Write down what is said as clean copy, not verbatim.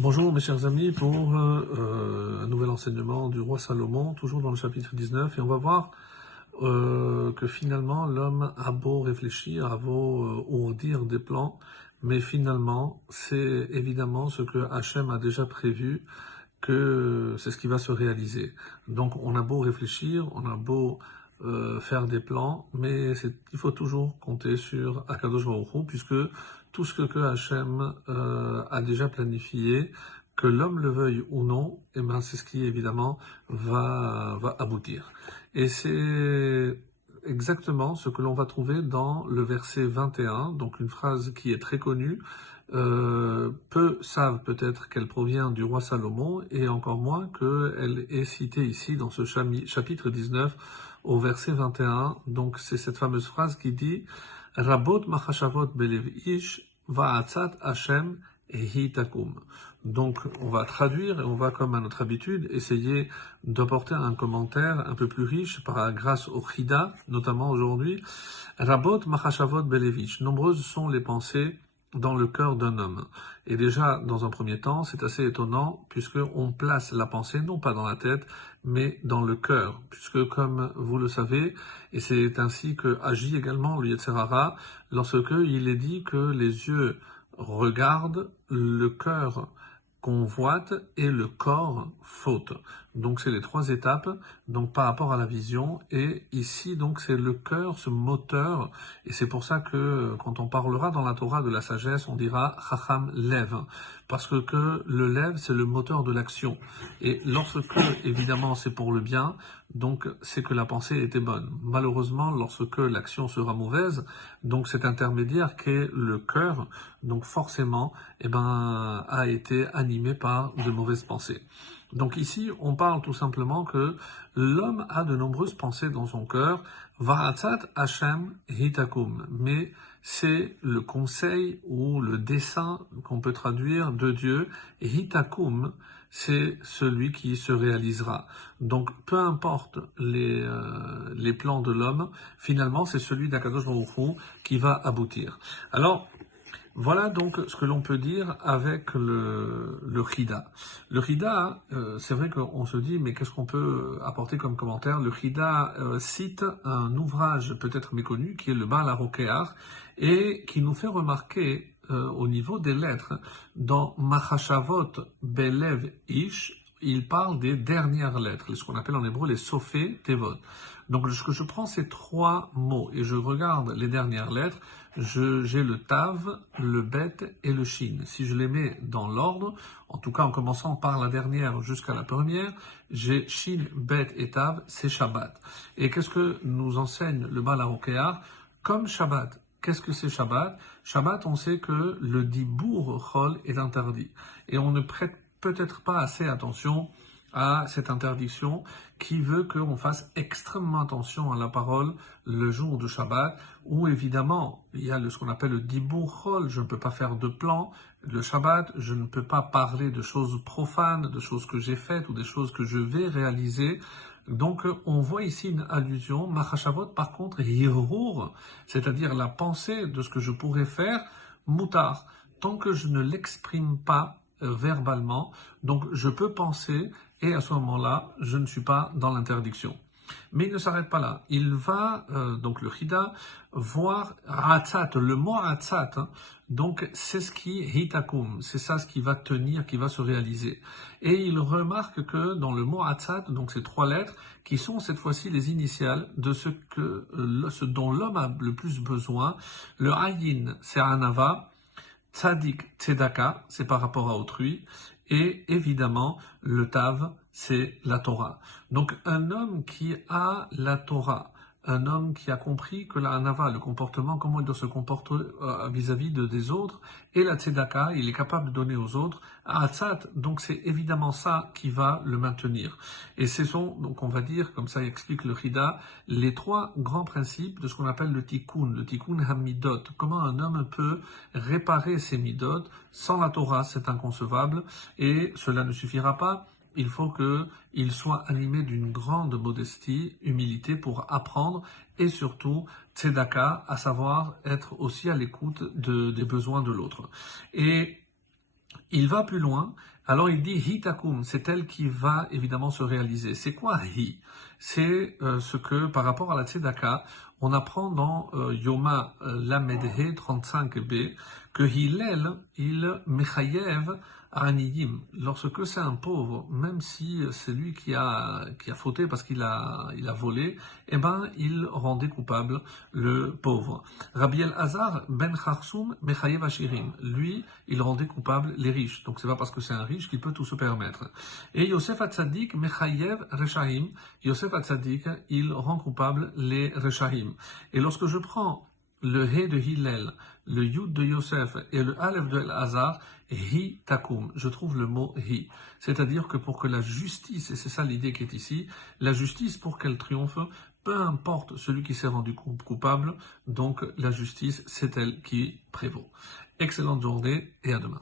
Bonjour mes chers amis pour un nouvel enseignement du roi Salomon, toujours dans le chapitre 19, et on va voir que finalement l'homme a beau réfléchir, a beau ourdir des plans, mais finalement c'est évidemment ce que Hachem a déjà prévu, que c'est ce qui va se réaliser. Donc on a beau réfléchir, on a beau faire des plans, mais il faut toujours compter sur Akadosh Baruch Hu, puisque tout ce que Hachem a déjà planifié, que l'homme le veuille ou non, eh ben c'est ce qui évidemment va aboutir. Et c'est exactement ce que l'on va trouver dans le verset 21, donc une phrase qui est très connue. Peu savent peut-être qu'elle provient du roi Salomon, et encore moins qu'elle est citée ici dans ce chapitre 19 au verset 21. Donc c'est cette fameuse phrase qui dit Rabot machashavot belev ish va'atzat Hashem ehi takum. Donc on va traduire et on va, comme à notre habitude, essayer d'apporter un commentaire un peu plus riche grâce au Chida, notamment aujourd'hui. Rabot machashavot belev ish. Nombreuses sont les pensées dans le cœur d'un homme. Et déjà, dans un premier temps, c'est assez étonnant, puisqu'on place la pensée non pas dans la tête, mais dans le cœur, puisque comme vous le savez, et c'est ainsi que agit également le Yetzer Hara, lorsque il est dit que les yeux regardent, le cœur convoite et le corps faute. Donc c'est les trois étapes donc par rapport à la vision, et ici donc c'est le cœur, ce moteur, et c'est pour ça que quand on parlera dans la Torah de la sagesse, on dira Chacham lève, parce que le lève c'est le moteur de l'action, et lorsque évidemment c'est pour le bien, donc c'est que la pensée était bonne. Malheureusement, lorsque l'action sera mauvaise, donc cet intermédiaire qu'est le cœur, donc forcément a été animé par de mauvaises pensées. Donc ici, on parle tout simplement que l'homme a de nombreuses pensées dans son cœur, Va'atzat Hashem hitakum, mais c'est le conseil ou le dessein qu'on peut traduire de Dieu, hitakum, c'est celui qui se réalisera. Donc peu importe les plans de l'homme, finalement c'est celui d'Akadosh Baruch Hu qui va aboutir. Alors, voilà donc ce que l'on peut dire avec le Chida. Le Chida, c'est vrai qu'on se dit, mais qu'est-ce qu'on peut apporter comme commentaire? Le Chida cite un ouvrage peut-être méconnu, qui est le Baal HaRokeach, et qui nous fait remarquer au niveau des lettres, dans Machashavot Belev Ish, il parle des dernières lettres, ce qu'on appelle en hébreu les Sofé Tevot. Donc je prends ces trois mots et je regarde les dernières lettres, j'ai le Tav, le Bet et le Shin. Si je les mets dans l'ordre, en tout cas en commençant par la dernière jusqu'à la première, j'ai Shin, Bet et Tav, c'est Shabbat. Et qu'est-ce que nous enseigne le Baal HaRokeach? Comme Shabbat. Qu'est-ce que c'est Shabbat? Shabbat, on sait que le dibour chol est interdit. Et on ne prête peut-être pas assez attention à cette interdiction qui veut qu'on fasse extrêmement attention à la parole le jour de Shabbat, où évidemment il y a ce qu'on appelle le dibour chol, je ne peux pas faire de plan. Le Shabbat, je ne peux pas parler de choses profanes, de choses que j'ai faites ou des choses que je vais réaliser. Donc on voit ici une allusion, Machashavot par contre, Hirur, c'est-à-dire la pensée de ce que je pourrais faire, Moutar, tant que je ne l'exprime pas verbalement, donc je peux penser, et à ce moment-là, je ne suis pas dans l'interdiction. Mais il ne s'arrête pas là. Il va, donc le Chida, voir Hatzat, le mot Hatzat, hein, donc c'est ce qui hitakum, c'est ça ce qui va tenir, qui va se réaliser. Et il remarque que dans le mot Hatzat, donc ces trois lettres, qui sont cette fois-ci les initiales de ce dont l'homme a le plus besoin, le Ayin, c'est Anava, Tzadik, Tzedaka, c'est par rapport à autrui, et évidemment, le Tav, c'est la Torah. Donc, un homme qui a la Torah, un homme qui a compris que la Hanava, le comportement, comment il doit se comporter vis-à-vis des autres, et la Tzedaka, il est capable de donner aux autres, Hatzat, donc c'est évidemment ça qui va le maintenir. Et ce sont, donc on va dire, comme ça explique le Chida, les trois grands principes de ce qu'on appelle le Tikkun Hamidot. Comment un homme peut réparer ses midot? Sans la Torah, c'est inconcevable, et cela ne suffira pas. Il faut qu'il soit animé d'une grande modestie, humilité pour apprendre, et surtout tzedaka, à savoir être aussi à l'écoute des besoins de l'autre. Et Il va plus loin, alors il dit hi takum, c'est elle qui va évidemment se réaliser. C'est quoi hi? C'est ce que par rapport à la tzedaka, on apprend dans Yoma Lamedhe 35b que Hillel, il mechayev aniyim. Lorsque c'est un pauvre, même si c'est lui qui a fauté parce qu'il a volé, eh ben il rendait coupable le pauvre. Rabbi El-Hazar ben Kharsoum mechayev ashirim. Lui, il rendait coupable les riches. Donc c'est pas parce que c'est un riche qu'il peut tout se permettre. Et Yosef Hatzadik mechayev reshaim. Yosef Hatzadik, il rend coupable les reshaim. Et lorsque je prends le He de Hillel, le Yud de Yosef et le Aleph de El-Hazar, Hi takum, je trouve le mot Hi. C'est-à-dire que pour que la justice, et c'est ça l'idée qui est ici, la justice pour qu'elle triomphe, peu importe celui qui s'est rendu coupable, donc la justice, c'est elle qui prévaut. Excellente journée et à demain.